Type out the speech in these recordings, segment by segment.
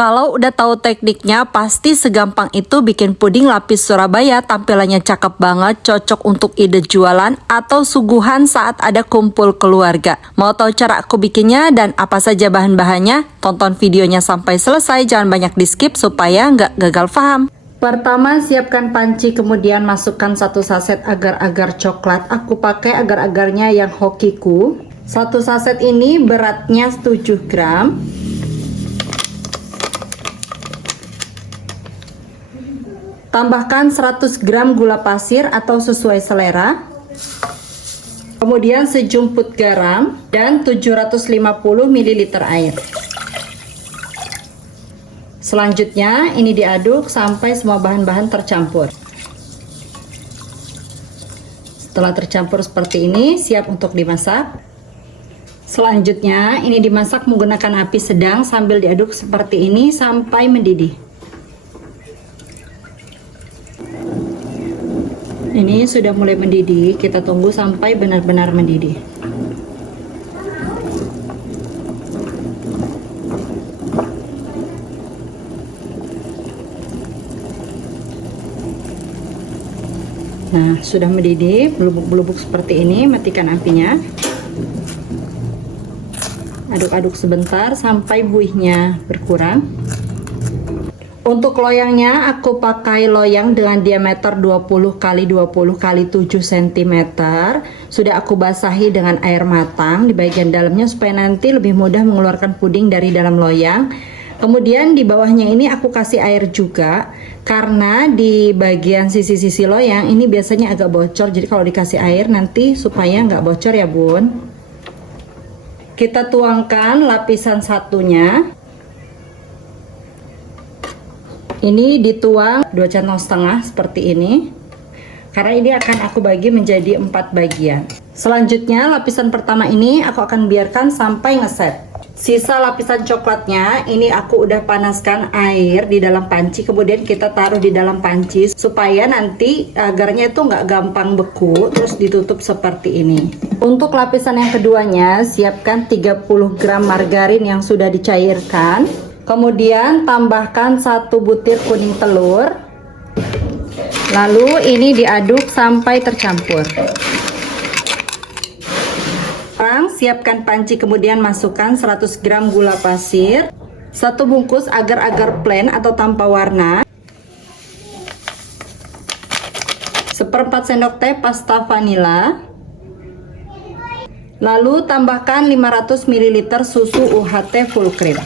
Kalau udah tahu tekniknya, pasti segampang itu bikin puding lapis Surabaya. Tampilannya cakep banget, cocok untuk ide jualan atau suguhan saat ada kumpul keluarga. Mau tahu cara aku bikinnya dan apa saja bahan-bahannya? Tonton videonya sampai selesai, jangan banyak di skip supaya nggak gagal paham. Pertama, siapkan panci, kemudian masukkan 1 saset agar-agar coklat. Aku pakai agar-agarnya yang Hokiku. 1 saset ini beratnya 7 gram. Tambahkan 100 gram gula pasir atau sesuai selera. Kemudian sejumput garam dan 750 ml air. Selanjutnya ini diaduk sampai semua bahan-bahan tercampur. Setelah tercampur seperti ini, siap untuk dimasak. Selanjutnya ini dimasak menggunakan api sedang sambil diaduk seperti ini sampai mendidih. Ini sudah mulai mendidih, kita tunggu sampai benar-benar mendidih. Nah, sudah mendidih, belubuk-belubuk seperti ini, matikan apinya. Aduk-aduk sebentar sampai buihnya berkurang. Untuk loyangnya aku pakai loyang dengan diameter 20 x 20 x 7 cm. Sudah aku basahi dengan air matang di bagian dalamnya supaya nanti lebih mudah mengeluarkan puding dari dalam loyang. Kemudian di bawahnya ini aku kasih air juga karena di bagian sisi-sisi loyang ini biasanya agak bocor. Jadi kalau dikasih air nanti supaya nggak bocor ya bun. Kita tuangkan lapisan satunya. Ini dituang 2,5 centong seperti ini. Karena ini akan aku bagi menjadi 4 bagian. Selanjutnya lapisan pertama ini aku akan biarkan sampai ngeset. Sisa lapisan coklatnya ini aku udah panaskan air di dalam panci. Kemudian kita taruh di dalam panci supaya nanti agarnya itu nggak gampang beku. Terus ditutup seperti ini. Untuk lapisan yang keduanya siapkan 30 gram margarin yang sudah dicairkan. Kemudian tambahkan 1 butir kuning telur. Lalu ini diaduk sampai tercampur. Sekarang siapkan panci, kemudian masukkan 100 gram gula pasir, 1 bungkus agar-agar plain atau tanpa warna, 1/4 sendok teh pasta vanila. Lalu tambahkan 500 ml susu UHT full cream.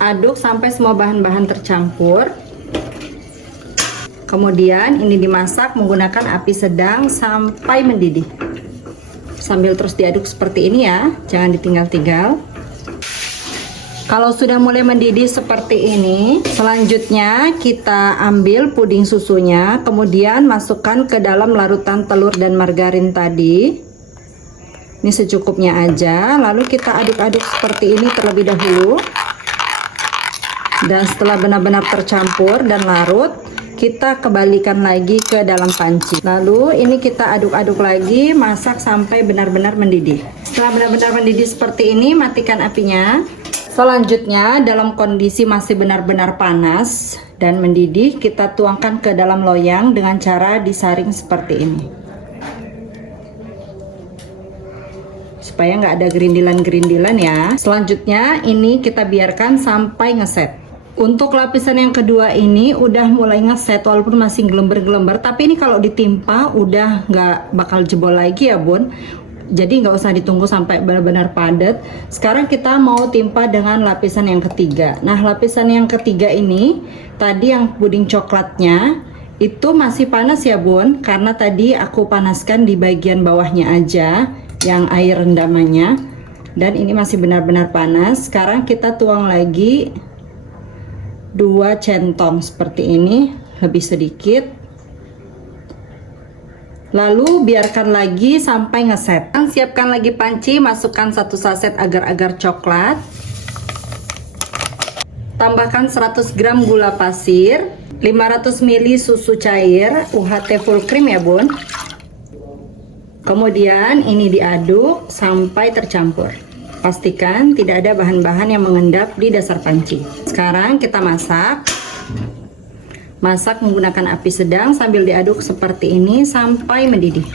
Aduk sampai semua bahan-bahan tercampur. Kemudian ini dimasak menggunakan api sedang sampai mendidih. Sambil terus diaduk seperti ini ya, jangan ditinggal-tinggal. Kalau sudah mulai mendidih seperti ini, selanjutnya kita ambil puding susunya, kemudian masukkan ke dalam larutan telur dan margarin tadi. Ini secukupnya aja, lalu kita aduk-aduk seperti ini terlebih dahulu. Dan setelah benar-benar tercampur dan larut, kita kembalikan lagi ke dalam panci. Lalu ini kita aduk-aduk lagi, masak sampai benar-benar mendidih. Setelah benar-benar mendidih seperti ini, matikan apinya. Selanjutnya dalam kondisi masih benar-benar panas dan mendidih, kita tuangkan ke dalam loyang dengan cara disaring seperti ini. Supaya nggak ada gerindilan-gerindilan ya. Selanjutnya ini kita biarkan sampai ngeset. Untuk lapisan yang kedua ini udah mulai ngeset walaupun masih gelember-gelember, tapi ini kalau ditimpa udah nggak bakal jebol lagi ya bun. Jadi nggak usah ditunggu sampai benar-benar padat. Sekarang kita mau timpa dengan lapisan yang ketiga. Nah, lapisan yang ketiga ini tadi yang puding coklatnya itu masih panas ya bun, karena tadi aku panaskan di bagian bawahnya aja yang air rendamannya, dan ini masih benar-benar panas. Sekarang kita tuang lagi 2 centong seperti ini, lebih sedikit. Lalu biarkan lagi sampai ngeset. Siapkan lagi panci, masukkan 1 saset agar-agar coklat. Tambahkan 100 gram gula pasir, 500 ml susu cair UHT full cream ya bun. Kemudian ini diaduk sampai tercampur. Pastikan tidak ada bahan-bahan yang mengendap di dasar panci. Sekarang kita masak. Masak menggunakan api sedang sambil diaduk seperti ini sampai mendidih.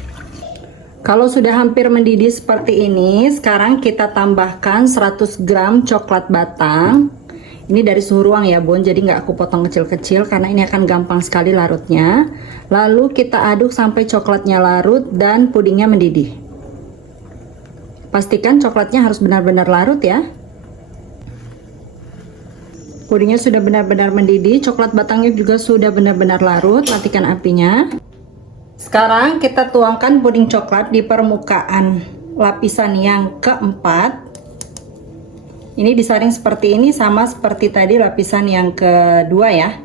Kalau sudah hampir mendidih seperti ini, sekarang kita tambahkan 100 gram coklat batang. Ini dari suhu ruang ya bun, jadi nggak aku potong kecil-kecil karena ini akan gampang sekali larutnya. Lalu kita aduk sampai coklatnya larut dan pudingnya mendidih. Pastikan coklatnya harus benar-benar larut ya. Pudingnya sudah benar-benar mendidih, coklat batangnya juga sudah benar-benar larut. Matikan apinya. Sekarang kita tuangkan puding coklat di permukaan lapisan yang keempat. Ini disaring seperti ini, sama seperti tadi lapisan yang kedua ya.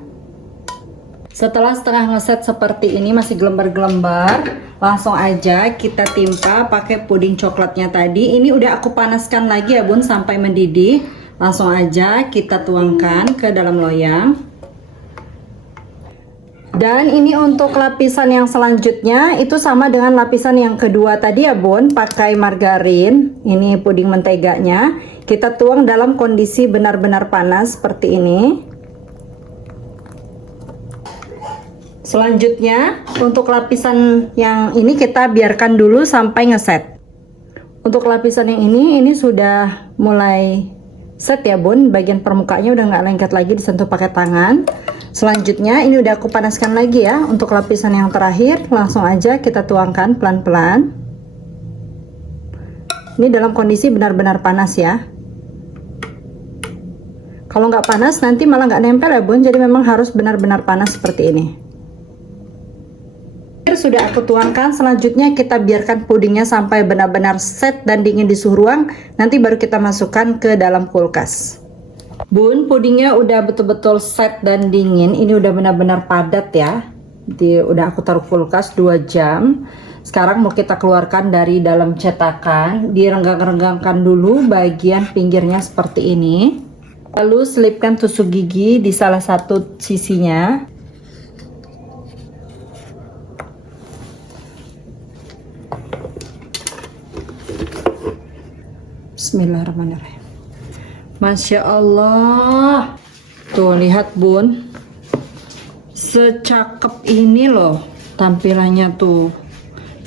Setelah setengah ngeset seperti ini masih gelembar-gelembar, langsung aja kita timpa pakai puding coklatnya tadi. Ini udah aku panaskan lagi ya bun sampai mendidih. Langsung aja kita tuangkan ke dalam loyang. Dan ini untuk lapisan yang selanjutnya itu sama dengan lapisan yang kedua tadi ya bun, pakai margarin. Ini puding menteganya. Kita tuang dalam kondisi benar-benar panas seperti ini. Selanjutnya untuk lapisan yang ini kita biarkan dulu sampai ngeset. Untuk lapisan yang ini sudah mulai set ya bun, bagian permukaannya udah nggak lengket lagi disentuh pakai tangan. Selanjutnya ini udah aku panaskan lagi ya. Untuk lapisan yang terakhir langsung aja kita tuangkan pelan-pelan. Ini dalam kondisi benar-benar panas ya. Kalau nggak panas nanti malah nggak nempel ya bun, jadi memang harus benar-benar panas seperti ini. Sudah aku tuangkan, selanjutnya kita biarkan pudingnya sampai benar-benar set dan dingin di suhu ruang. Nanti baru kita masukkan ke dalam kulkas. Bun, pudingnya udah betul-betul set dan dingin. Ini udah benar-benar padat ya. Udah aku taruh kulkas 2 jam. Sekarang mau kita keluarkan dari dalam cetakan. Direnggang-renggangkan dulu bagian pinggirnya seperti ini. Lalu selipkan tusuk gigi di salah satu sisinya. Bismillahirrahmanirrahim. Masya Allah. Tuh lihat bun, secakep ini loh tampilannya tuh.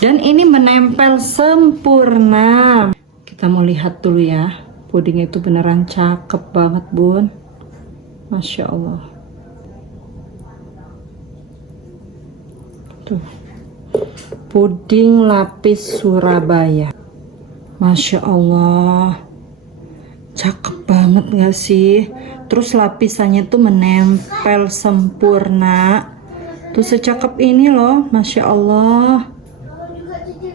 Dan ini menempel sempurna. Kita mau lihat dulu ya. Puding itu beneran cakep banget bun. Masya Allah. Tuh. Puding lapis Surabaya. Masya Allah, cakep banget gak sih? Terus lapisannya tuh menempel sempurna. Tuh secakep ini loh, Masya Allah.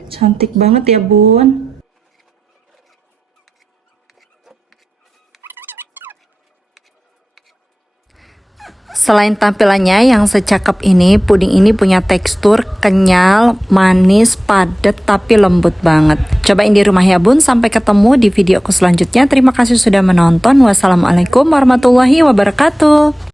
Cantik banget ya bun. Selain tampilannya yang secakep ini, puding ini punya tekstur kenyal, manis, padat, tapi lembut banget. Cobain di rumah ya bun. Sampai ketemu di videoku selanjutnya. Terima kasih sudah menonton. Wassalamualaikum warahmatullahi wabarakatuh.